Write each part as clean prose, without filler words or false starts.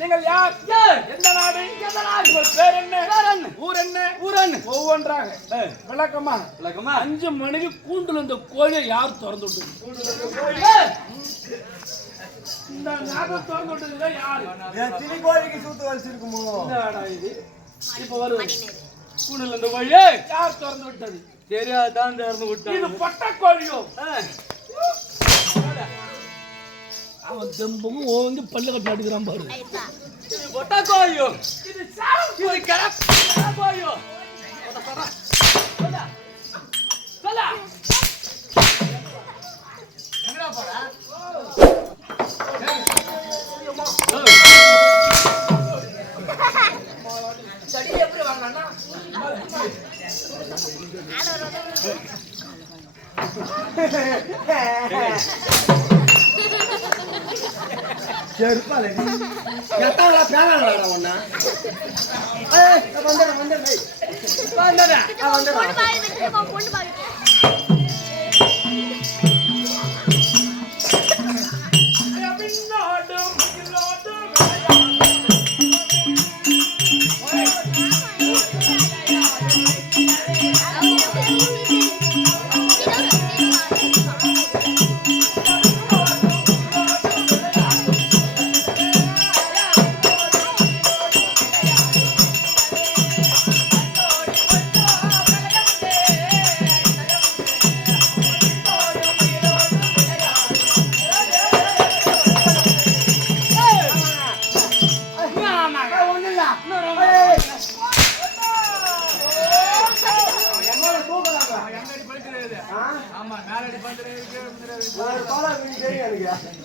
நீங்கள் யார்? எந்த நாடு? உங்கள் பேர் என்ன? ஊர் என்ன? ஒவ்வொன்றாக விளக்கமா 5 மணிக்கு கூண்டுல இந்த கோழியை யார் திறந்து விட்டது? இந்த நாகம் திறந்து விட்டது யாரு? திணி கோழிக்கு சூத்து வச்சிருக்குமோ? இது இப்ப வருவது கூண்டுல இந்த கோழியை யார் திறந்து விட்டது? தெரியாதான் திறந்து விட்டான். இது பட்ட கோழியோ? அவன் தெம்பும் ஓங்கி பல்லு கட்டி அடிக்கிறான் பாரு. இது பொட்டா கோழியோ? இது சாவு கோழி. கோழியோ? சொல்லா எங்கடா போறா? சடி எப்படி வரணும்னா செருப்பால நீ எத்தாடா பேனாடா ஒண்ணா வந்தடா பொண்ணு பாய் வெச்சு பொண்ணு பாய் எங்கடி படுக்கிறது ஆ? ஆமா மேலடி படுக்கிறது ஒரு பாலா வீடு தெரியும் எனக்கு.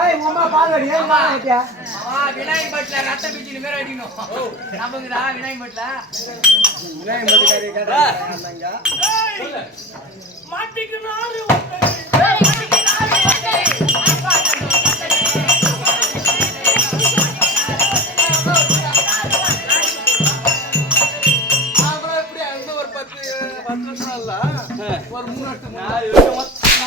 ஏய், உங்க அம்மா பால் அடி, ஏன் பால் அடிக்கிற? விநாயகர் பட்ல ரத்த பிச்சின மேல அடிக்கணும் நமக்குடா விநாயகர் பட்ல விநாயகர் மதி கறி கேட்டா அண்ணங்க. மாட்டிக்கினாரு ஒரு 10 வருஷம் இல்ல ஒரு 3 வருஷம்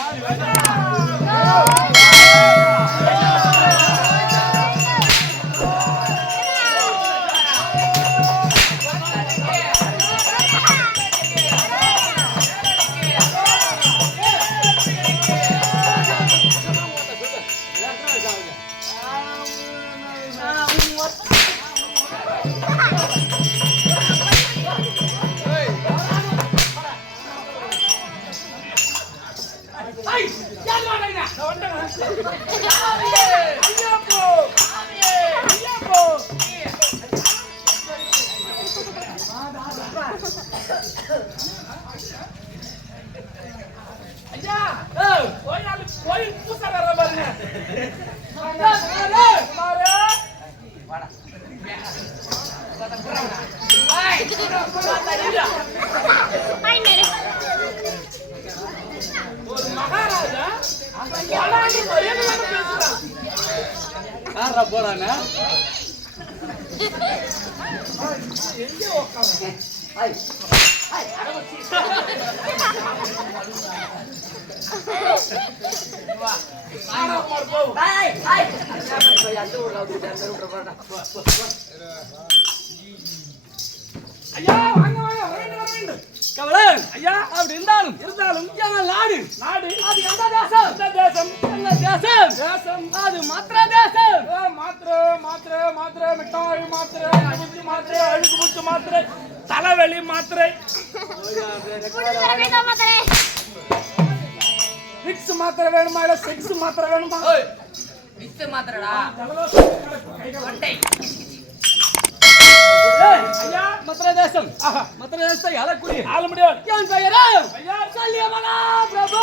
கோயில் பூசார பாருங்க ஒரு மகாராஜா போறாங்க எங்க உட்காந்து ஐயா வாங்க வாங்க வரேன் கவலன் ஐயா அப்படி இருந்தாலும் எங்கள் நாடு அது எந்த தேசம் தேசம் அது மாத்திர தேசம் மாத்திரை மிட்டாய் மாத்திரை அழுக்கு முச்சு மாத்திரை தலைவலி மாத்திரை விக்ஸ் மாத்திரை வேணுமா இல்ல செக்ஸ் மாத்திரை வேணுமா வித்து மாத்திரடா ஐயா மத்திர தேசம் மத்திர தேசத்தை அழக்கூடிய ஆள முடியாது என் பெயர் ஐயா சல்லிய மகா பிரபு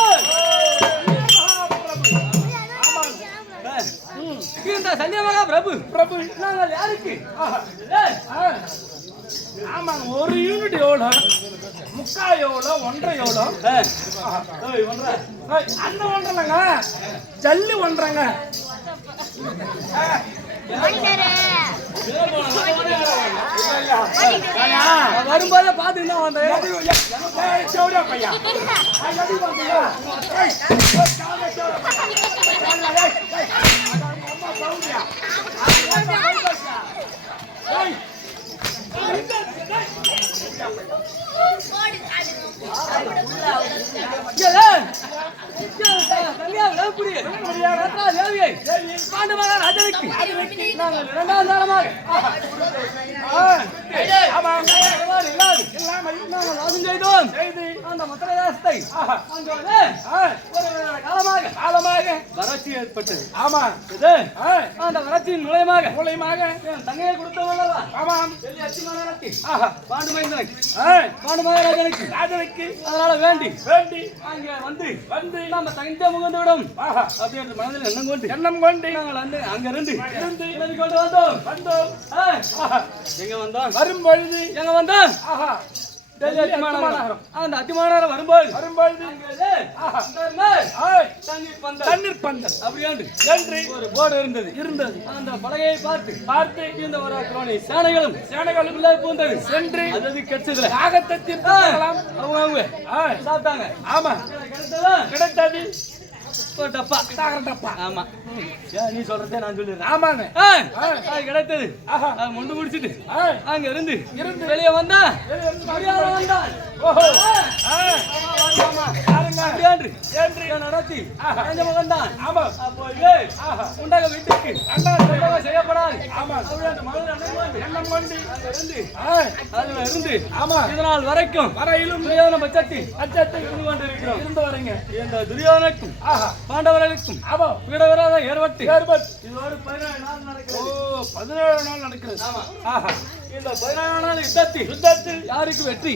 இந்த சல்லிய மகா பிரபு நாங்கள் யாருக்கு ஆமாங்க ஒரு யூனிட் எவ்வளோ முக்கால் எவ்வளோ ஒன்றரை எவ்வளோ அண்ணன் ஒன்றலைங்க ஜல்லி ஒன்றங்க வரும்போது பாத்துக்கிட்டா வந்தேன் பையன் வறட்சி ஏற்பட்டது. ஆமா அந்த வறட்சியின் மூலயமாக என் தங்கையை கொடுத்தவல்லவா? ஆமாம். பாண்டு மகாராஜனுக்கு அதனால வேண்டி அங்க வந்து நம்ம தங்கை முகந்து விடும் அப்படி என்று மனதில் எண்ணம் கொண்டு நாங்கள் அங்கிருந்து கொண்டு வந்தோம். எங்க வந்தோம்? வரும் பொழுது எங்க வந்தோம்? அந்த அத்திமாநகரம் வரும்போது தண்ணீர் பந்தல் அப்படி ஒரு போர்டு இருந்தது. அந்த பலகையை பார்த்து இந்த ஒரு சேனைகளும் பூந்தது சென்று அது கிடைச்சதுல ஆகத்தை அவங்க சாப்பிட்டாங்க. ஆமா கிடைத்தது ஒரு டப்பா டப்பா. ஆமா நீ சொல்றதே நான் சொல்லிடுறேன். ஆமாங்க அது கிடைத்தது. அது முண்டு முடிச்சிட்டு அங்க இருந்து வெளியே வந்தான். நடத்தி உண்டாக வீட்டுக்கு செய்யப்படாது. இதனால் வரையிலும் துரியோதன பட்சத்தை இருந்து கொண்டிருக்கிறோம். இருந்து வரீங்க இந்த துரியோதனுக்கும் பாண்டவர்களுக்கும் ஏற்பட்டு இதோடு 17 நாள் நடக்கிறது. 17 நாள் நடக்கிறது. இந்த 14 நாள் யுத்தத்தில் யாருக்கு வெற்றி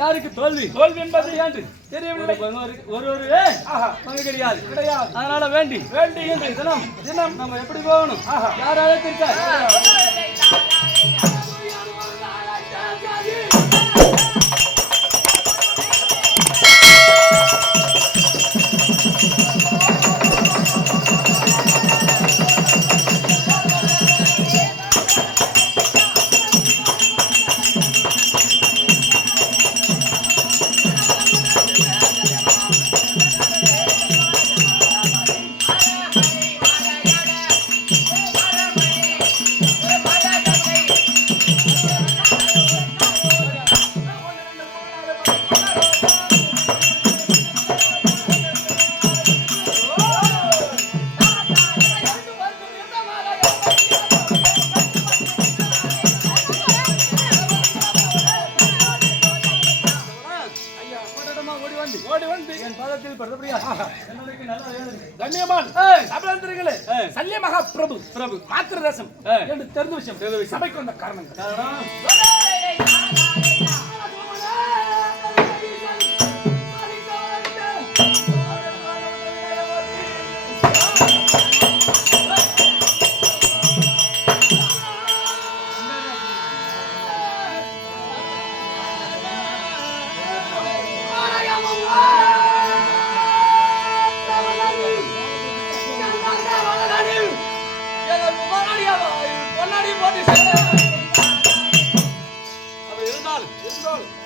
யாருக்கு தோல்வி என்பது என்று தெரியவில்லை. ஒரு பங்கு கிடையாது. அதனால வேண்டி இன்றைய தினம் நம்ம எப்படி போகணும்? யார் அழைத்திருக்க? ஓடி வந்து என் பாதத்தில் படுத்தபடியா என்னைக்கு நல்லா வேணும். கண்ணியமான் அபிநந்தனங்களே, சல்லிய மகா பிரபு மாத்திரதேசம் என்று தெரிந்த விஷயம் சபைக்கு வந்த காரணம்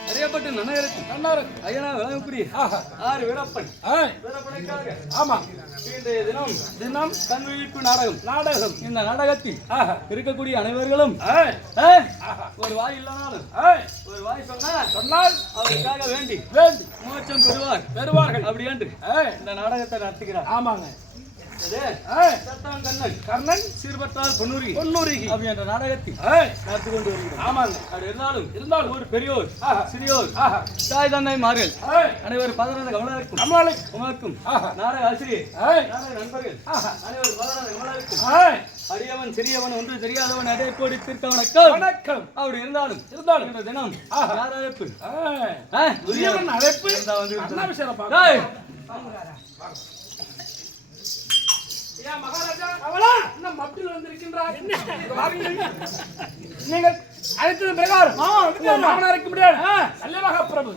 நிறையப்பட்டு நன்னாரு ஐயனா விளங்கக்கூடிய 6 வீரப்பன் வீரப்பனுக்காக ஆமா இன்றைய தினம் கண்விழிப்பு நாடகம் இந்த நாடகத்தில் இருக்கக்கூடிய அனைவர்களும் ஒரு வாய் இல்லைனாலும் ஒரு வாய் சொன்னால் அவருக்காக வேண்டி மோட்சம் பெறுவார்கள் அப்படி என்று இந்த நாடகத்தை நடத்துகிறார். ஆமாங்க. கர்ணன் சீர்பற்றால் பொன்னூரி அப்படின்ற நாடகத்தில் நடத்தி கொண்டு வருகிறோம். ஆமாங்க. அது இருந்தாலும் ஒரு பெரியோர் சிறியோர் தாய் தந்தைமார்கள் அனைவரும் 14 கமலாக்கும் நாடக ஆசிரியர் நாடக நண்பர்கள் அனைவரும் 14 கமலாக்கும் அடியவன் சிறியவன் ஒன்று தெரியாதவன் அதை போடி தீர்க்க வணக்கம். அப்படி இருந்தாலும் இந்த தினம் அழைப்பு நீங்கள் அழைத்தது பிரகாரம் மாமனாருக்கு முடியாது சல்லியமாக பிரபு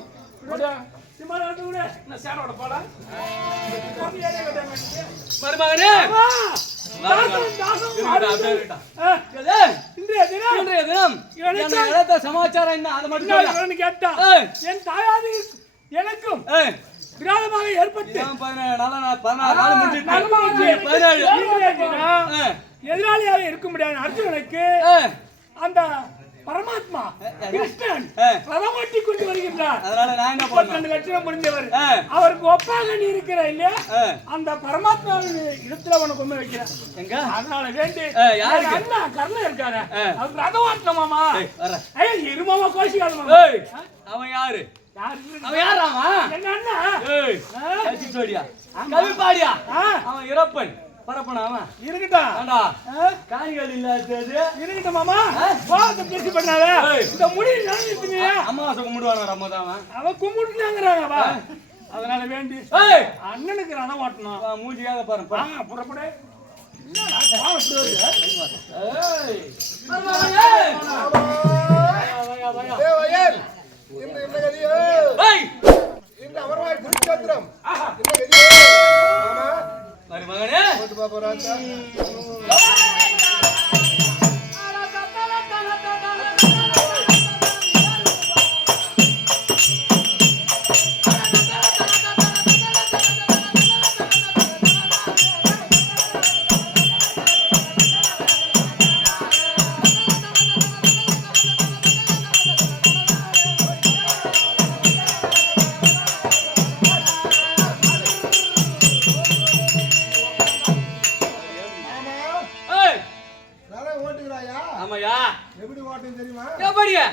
சமாச்சாரம் என்ன அதை மட்டும் கேட்டா என் தாயாதி எனக்கும் விரோதமாக ஏற்பட்டு எதிராளியாக இருக்க முடியாது அர்ஜுனனுக்கு அந்த பரமாத்மா கிருஷ்ணன் ரதம் ஓட்டி கொண்டு வருகின்றார். அதனால நான் என்ன பண்ணேன்? 2 லட்சம் முடிஞ்சவர் அவருக்கு ஒப்பாக நீ இருக்கிற இல்லையா அந்த பரமாத்மாவின் இடத்துல உனக்கு கொண்டு வைக்கிறேன் எங்க. அதனால வேண்டி யாருக்கு அண்ணா கர்ணன் இருக்காரு அவர் ரதம் ஓட்டணுமாமா. இருமாமா கோஷிக்காதமா. அவன் யாரு? அவன் யாராமா? எங்க அண்ணா கவி பாடியா அவன் இறப்பன் பரப்பனாமா இருக்கட்டும். காரிகள் இல்லாதது இருக்கட்டும் மாமா. பாவத்தை பேசி பண்ணாத இந்த முடி நினைச்சிட்டீங்க. அம்மாவாசை கும்பிடுவானா ரம்மதாவன் அவன் கும்பிட்டுனாங்கிறாங்க. அதனால வேண்டி அண்ணனுக்கு ரதம் ஓட்டணும். மூஞ்சியாக பாருங்க புறப்படு. எப்படி ஓட்டம் தெரியுமா? எப்படியா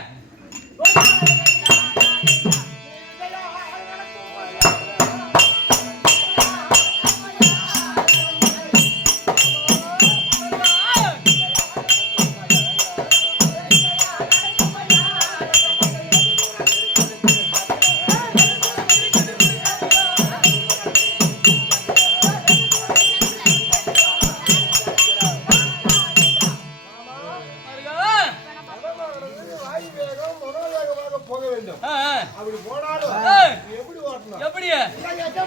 வேண்டும். அப்படி போனாலும் எப்படி ஓட்டணும்? எப்படி எனக்கு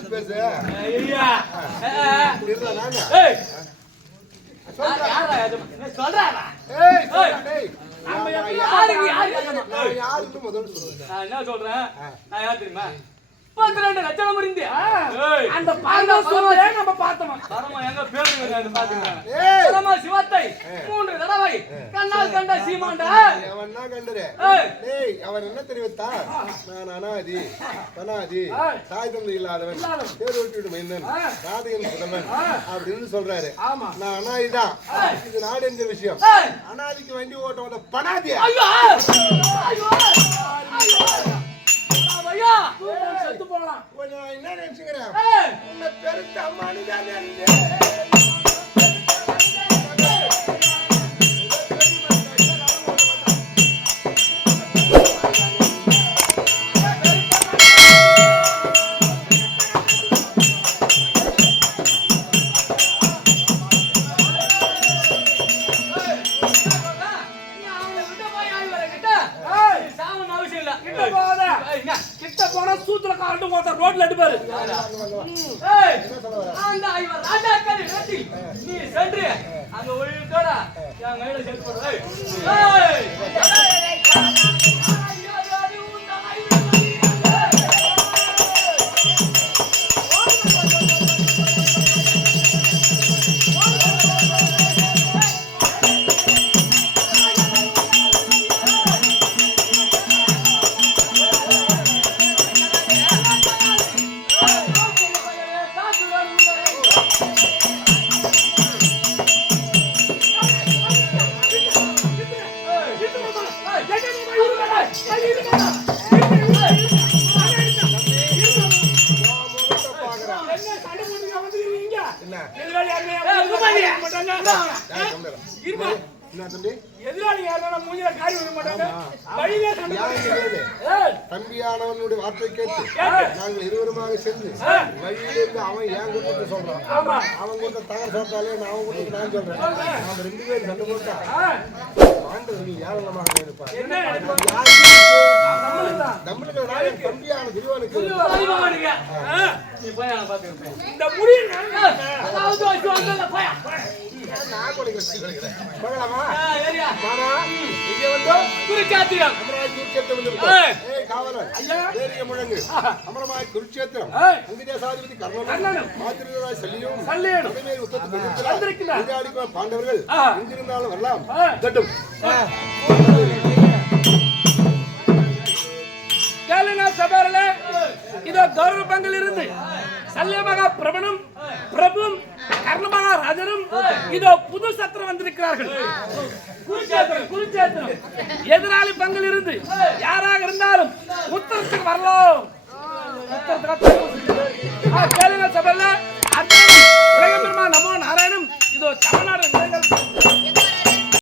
தான் பேசு. யாருக்கு முதல் சொல்லுங்க. என்ன சொல்றேன் நான் யார் தெரியுமா 32 லட்சம் முடிந்து அந்த பாண்டவ நம்ம பார்த்தோம். பரமா எங்க பேரு பாத்துங்க சிவத்தை 3 தடவை கண்ணால் கண்ட சீமாண்ட அவன் தான் கண்டரு. அவன் என்ன தெரிவித்தா, நான் அனாதி பனாதி தாய் தந்தை இல்லாதவன் தேர்வெட்டிவிடும் மைந்தன் ராதையின் புதல்வன் அப்படின்னு சொல்றாரு. நான் அனாதிதான். இது நாடு என்ற விஷயம். அனாதிக்கு வண்டி ஓட்ட வந்த பனாதி. செத்து போகலாம். என்ன நினைச்சுக்கிறேன், உன்னை பெருத்த அம்மானுதான். கிட்ட போனா சூத்துல காரண்டு போட்ட ரோட்ல அடிப்பாரு. நீ சென்று அங்க ஒழுங்கோட என் கையில சென்று போடு. தம்பியானவனுடைய வார்த்தை கேட்டு நாங்கள் இருவருமாக சென்று வழியிலிருந்து அவன் என் குடும்பத்தை சொல்றான், அவன் கூட தகர் சொல்றாலே அவன் குடும்பத்தை நான் சொல்றேன். அவன் 2 பேரும் சண்டை போட்டா ஆண்டவர்கள் ஏளனமாக இருப்பார். நம்மளுக்கு தம்பியான குருவனுக்கு இந்த முடிவு நான் கூட கஷ்டப்படுகிறேன். போகலாமா? குருச்சாத்திரம் காவலர் தேரிய முழங்கு அமரமாய் குருட்சேத்திரம் அங்கிதேசாதிபதி கர்ணனும் மாத்திரராய் சல்லியும் பாண்டவர்கள் எங்கிருந்தாலும் வரலாம். தட்டும் இதோ கௌரவ பங்கில் இருந்து சல்யமகா பிரபனும் பிரபும் கர்ணமகா ராஜனும் இதோ புது சத்திரம் வந்திருக்கிறார்கள். குருச்சேத்திரம் எதிராளி பங்கில் இருந்து யாராக இருந்தாலும் உத்தரத்துக்கு வரலாம்.